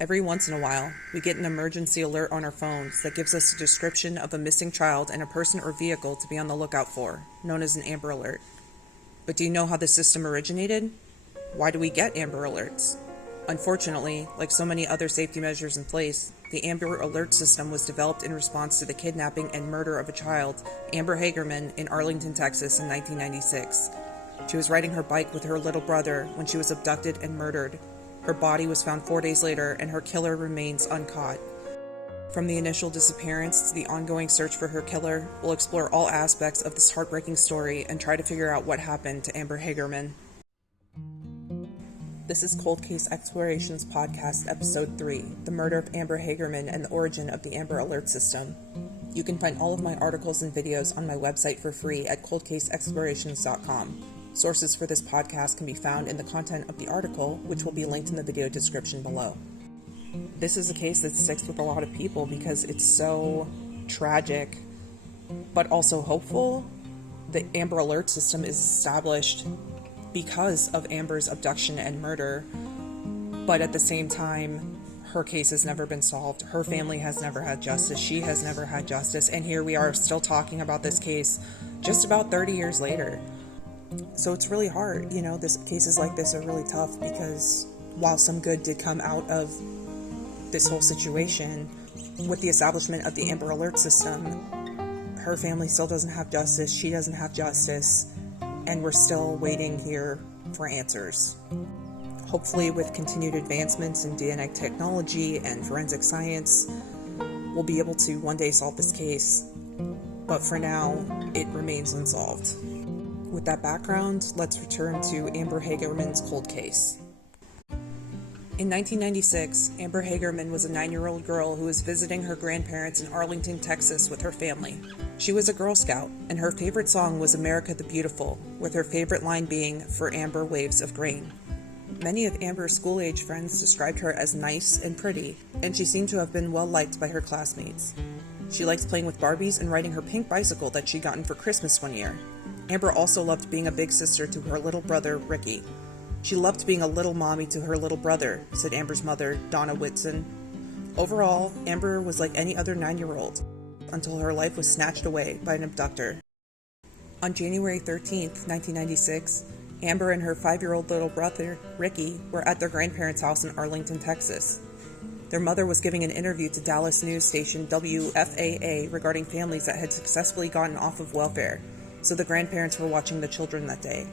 Every once in a while, we get an emergency alert on our phones that gives us a description of a missing child and a person or vehicle to be on the lookout for, known as an Amber Alert. But do you know how the system originated? Why do we get Amber Alerts? Unfortunately, like so many other safety measures in place, the Amber Alert system was developed in response to the kidnapping and murder of a child, Amber Hagerman, in Arlington, Texas in 1996. She was riding her bike with her little brother when she was abducted and murdered. Her body was found 4 days later, and her killer remains uncaught. From the initial disappearance to the ongoing search for her killer, we'll explore all aspects of this heartbreaking story and try to figure out what happened to Amber Hagerman. This is Cold Case Explorations Podcast, Episode 3, The Murder of Amber Hagerman and the Origin of the Amber Alert System. You can find all of my articles and videos on my website for free at coldcaseexplorations.com. Sources for this podcast can be found in the content of the article, which will be linked in the video description below. This is a case that sticks with a lot of people because it's so tragic, but also hopeful. The Amber Alert system is established because of Amber's abduction and murder, but at the same time, her case has never been solved. Her family has never had justice. She has never had justice. And here we are still talking about this case just about 30 years later. So it's really hard, cases like this are really tough because while some good did come out of this whole situation, with the establishment of the Amber Alert system, her family still doesn't have justice, she doesn't have justice, and we're still waiting here for answers. Hopefully with continued advancements in DNA technology and forensic science, we'll be able to one day solve this case, but for now, it remains unsolved. With that background, let's return to Amber Hagerman's cold case. In 1996, Amber Hagerman was a 9-year-old girl who was visiting her grandparents in Arlington, Texas with her family. She was a Girl Scout, and her favorite song was America the Beautiful, with her favorite line being, "For Amber Waves of Grain." Many of Amber's school-age friends described her as nice and pretty, and she seemed to have been well-liked by her classmates. She liked playing with Barbies and riding her pink bicycle that she'd gotten for Christmas one year. Amber also loved being a big sister to her little brother, Ricky. She loved being a little mommy to her little brother, said Amber's mother, Donna Whitson. Overall, Amber was like any other 9-year-old, until her life was snatched away by an abductor. On January 13th, 1996, Amber and her 5-year-old little brother, Ricky, were at their grandparents' house in Arlington, Texas. Their mother was giving an interview to Dallas news station WFAA regarding families that had successfully gotten off of welfare, so the grandparents were watching the children that day.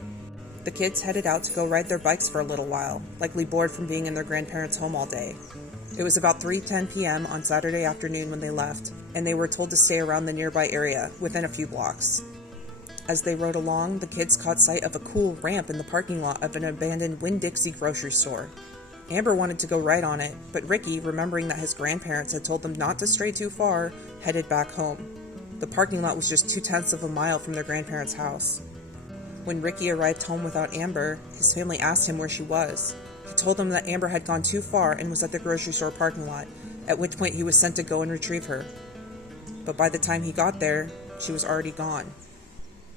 The kids headed out to go ride their bikes for a little while, likely bored from being in their grandparents' home all day. It was about 3:10 p.m. on Saturday afternoon when they left, and they were told to stay around the nearby area, within a few blocks. As they rode along, the kids caught sight of a cool ramp in the parking lot of an abandoned Winn-Dixie grocery store. Amber wanted to go ride on it, but Ricky, remembering that his grandparents had told them not to stray too far, headed back home. The parking lot was just 0.2 of a mile from their grandparents' house. When Ricky arrived home without Amber, his family asked him where she was. He told them that Amber had gone too far and was at the grocery store parking lot, at which point he was sent to go and retrieve her. But by the time he got there, she was already gone.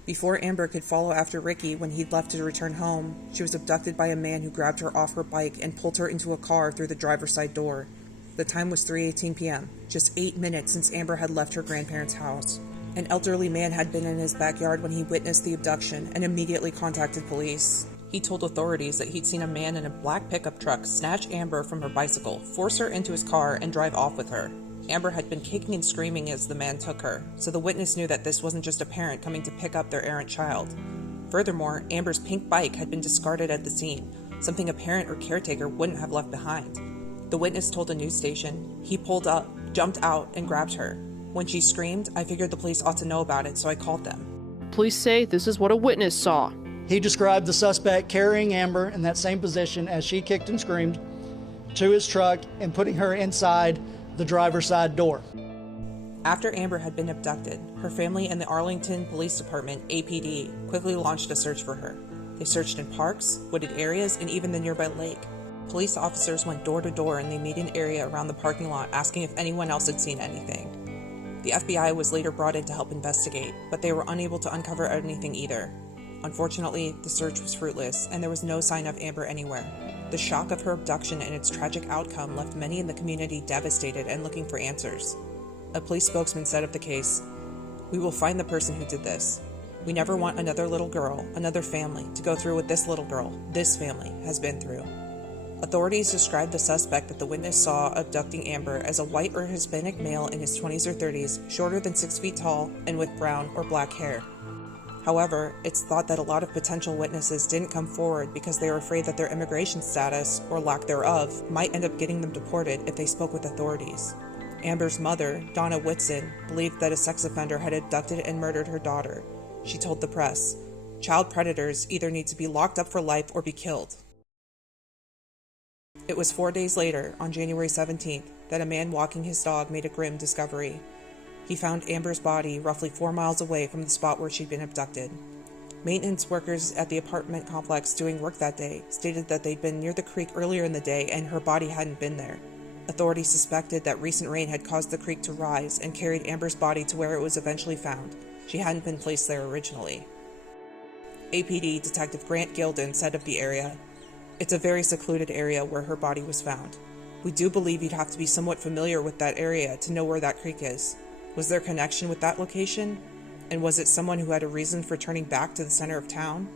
Before Amber could follow after Ricky when he'd left to return home, she was abducted by a man who grabbed her off her bike and pulled her into a car through the driver's side door. The time was 3:18 p.m., just 8 minutes since Amber had left her grandparents' house. An elderly man had been in his backyard when he witnessed the abduction and immediately contacted police. He told authorities that he'd seen a man in a black pickup truck snatch Amber from her bicycle, force her into his car, and drive off with her. Amber had been kicking and screaming as the man took her, so the witness knew that this wasn't just a parent coming to pick up their errant child. Furthermore, Amber's pink bike had been discarded at the scene, something a parent or caretaker wouldn't have left behind. The witness told a news station, "He pulled up, jumped out, and grabbed her. When she screamed, I figured the police ought to know about it, so I called them." Police say this is what a witness saw. He described the suspect carrying Amber in that same position as she kicked and screamed to his truck and putting her inside the driver's side door. After Amber had been abducted, her family and the Arlington Police Department, APD, quickly launched a search for her. They searched in parks, wooded areas, and even the nearby lake. Police officers went door to door in the immediate area around the parking lot asking if anyone else had seen anything. The FBI was later brought in to help investigate, but they were unable to uncover anything either. Unfortunately, the search was fruitless, and there was no sign of Amber anywhere. The shock of her abduction and its tragic outcome left many in the community devastated and looking for answers. A police spokesman said of the case, "We will find the person who did this. We never want another little girl, another family, to go through what this little girl, this family, has been through." Authorities described the suspect that the witness saw abducting Amber as a white or Hispanic male in his 20s or 30s, shorter than 6 feet tall, and with brown or black hair. However, it's thought that a lot of potential witnesses didn't come forward because they were afraid that their immigration status, or lack thereof, might end up getting them deported if they spoke with authorities. Amber's mother, Donna Whitson, believed that a sex offender had abducted and murdered her daughter. She told the press, "Child predators either need to be locked up for life or be killed." It was 4 days later, on January 17th, that a man walking his dog made a grim discovery. He found Amber's body roughly 4 miles away from the spot where she'd been abducted. Maintenance workers at the apartment complex doing work that day stated that they'd been near the creek earlier in the day and her body hadn't been there. Authorities suspected that recent rain had caused the creek to rise and carried Amber's body to where it was eventually found. She hadn't been placed there originally. APD Detective Grant Gilden said of the area, "It's a very secluded area where her body was found. We do believe you'd have to be somewhat familiar with that area to know where that creek is. Was there connection with that location? And was it someone who had a reason for turning back to the center of town?"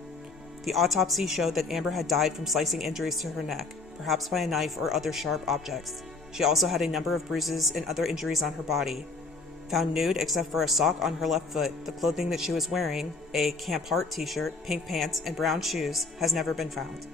The autopsy showed that Amber had died from slicing injuries to her neck, perhaps by a knife or other sharp objects. She also had a number of bruises and other injuries on her body. Found nude except for a sock on her left foot, the clothing that she was wearing, a Camp Hart t-shirt, pink pants, and brown shoes, has never been found.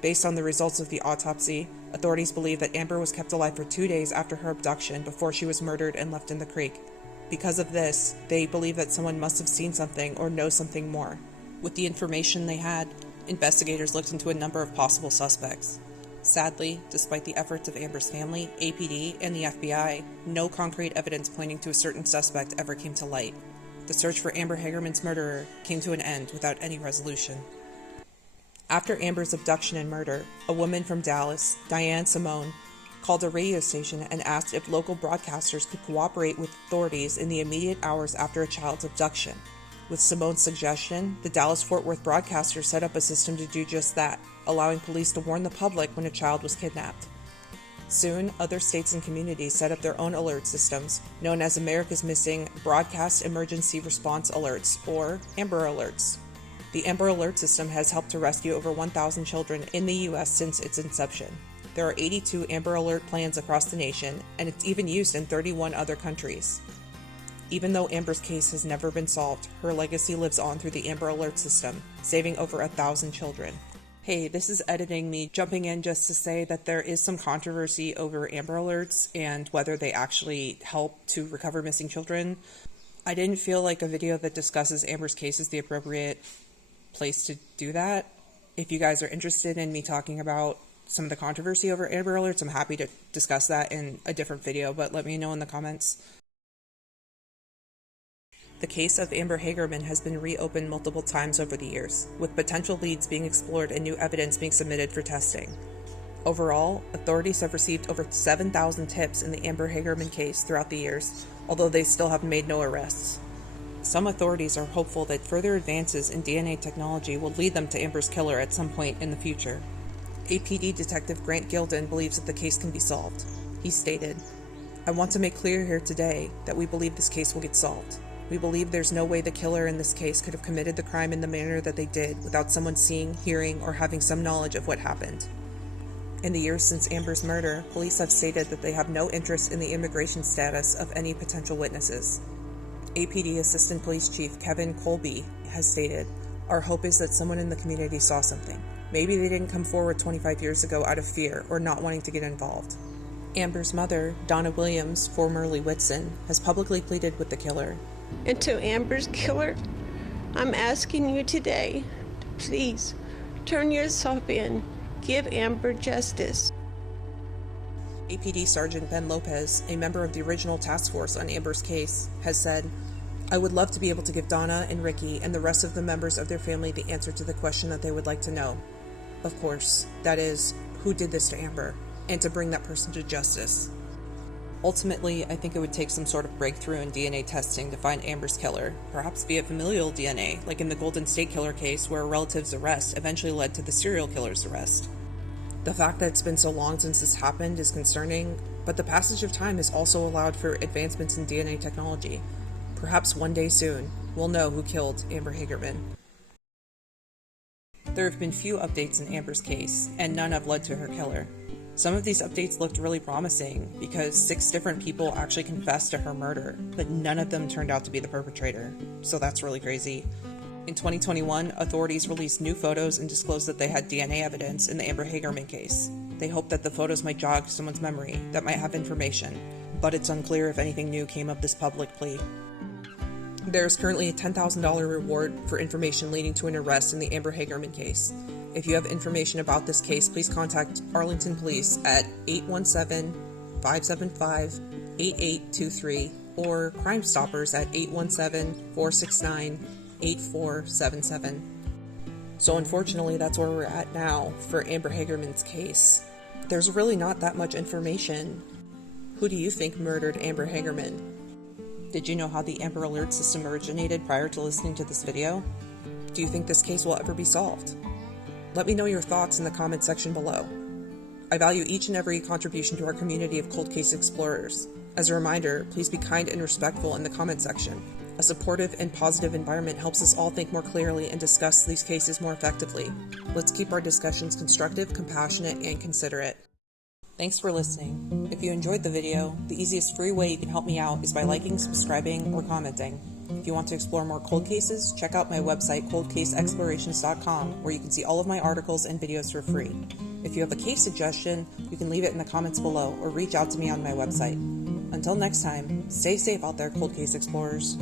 Based on the results of the autopsy, authorities believe that Amber was kept alive for 2 days after her abduction before she was murdered and left in the creek. Because of this, they believe that someone must have seen something or knows something more. With the information they had, investigators looked into a number of possible suspects. Sadly, despite the efforts of Amber's family, APD, and the FBI, no concrete evidence pointing to a certain suspect ever came to light. The search for Amber Hagerman's murderer came to an end without any resolution. After Amber's abduction and murder, a woman from Dallas, Diane Simone, called a radio station and asked if local broadcasters could cooperate with authorities in the immediate hours after a child's abduction. With Simone's suggestion, the Dallas-Fort Worth broadcasters set up a system to do just that, allowing police to warn the public when a child was kidnapped. Soon, other states and communities set up their own alert systems, known as America's Missing Broadcast Emergency Response Alerts, or Amber Alerts. The Amber Alert system has helped to rescue over 1,000 children in the U.S. since its inception. There are 82 Amber Alert plans across the nation, and it's even used in 31 other countries. Even though Amber's case has never been solved, her legacy lives on through the Amber Alert system, saving over 1,000 children. Hey, this is editing me jumping in just to say that there is some controversy over Amber Alerts and whether they actually help to recover missing children. I didn't feel like a video that discusses Amber's case is the appropriate place to do that. If you guys are interested in me talking about some of the controversy over Amber Alerts, I'm happy to discuss that in a different video, but let me know in the comments. The case of Amber Hagerman has been reopened multiple times over the years, with potential leads being explored and new evidence being submitted for testing. Overall, authorities have received over 7,000 tips in the Amber Hagerman case throughout the years, although they still have made no arrests. Some authorities are hopeful that further advances in DNA technology will lead them to Amber's killer at some point in the future. APD Detective Grant Gilden believes that the case can be solved. He stated, "I want to make clear here today that we believe this case will get solved. We believe there's no way the killer in this case could have committed the crime in the manner that they did without someone seeing, hearing, or having some knowledge of what happened." In the years since Amber's murder, police have stated that they have no interest in the immigration status of any potential witnesses. APD Assistant Police Chief Kevin Colby has stated, "Our hope is that someone in the community saw something. Maybe they didn't come forward 25 years ago out of fear or not wanting to get involved." Amber's mother, Donna Williams, formerly Whitson, has publicly pleaded with the killer. And to Amber's killer, I'm asking you today, please turn yourself in. Give Amber justice. APD Sergeant Ben Lopez, a member of the original task force on Amber's case, has said, "I would love to be able to give Donna and Ricky and the rest of the members of their family the answer to the question that they would like to know. Of course, that is, who did this to Amber, and to bring that person to justice." Ultimately, I think it would take some sort of breakthrough in DNA testing to find Amber's killer, perhaps via familial DNA, like in the Golden State Killer case where a relative's arrest eventually led to the serial killer's arrest. The fact that it's been so long since this happened is concerning, but the passage of time has also allowed for advancements in DNA technology. Perhaps one day soon, we'll know who killed Amber Hagerman. There have been few updates in Amber's case, and none have led to her killer. Some of these updates looked really promising because 6 different people actually confessed to her murder, but none of them turned out to be the perpetrator, so that's really crazy. In 2021, authorities released new photos and disclosed that they had DNA evidence in the Amber Hagerman case. They hoped that the photos might jog someone's memory that might have information, but it's unclear if anything new came of this public plea. There is currently a $10,000 reward for information leading to an arrest in the Amber Hagerman case. If you have information about this case, please contact Arlington Police at 817-575-8823 or Crime Stoppers at 817-469-8477. So unfortunately, that's where we're at now for Amber Hagerman's case. There's really not that much information. Who do you think murdered Amber Hagerman? Did you know how the Amber Alert system originated prior to listening to this video? Do you think this case will ever be solved? Let me know your thoughts in the comment section below. I value each and every contribution to our community of cold case explorers. As a reminder, please be kind and respectful in the comment section. A supportive and positive environment helps us all think more clearly and discuss these cases more effectively. Let's keep our discussions constructive, compassionate, and considerate. Thanks for listening. If you enjoyed the video, the easiest free way you can help me out is by liking, subscribing, or commenting. If you want to explore more cold cases, check out my website, coldcaseexplorations.com, where you can see all of my articles and videos for free. If you have a case suggestion, you can leave it in the comments below or reach out to me on my website. Until next time, stay safe out there, cold case explorers.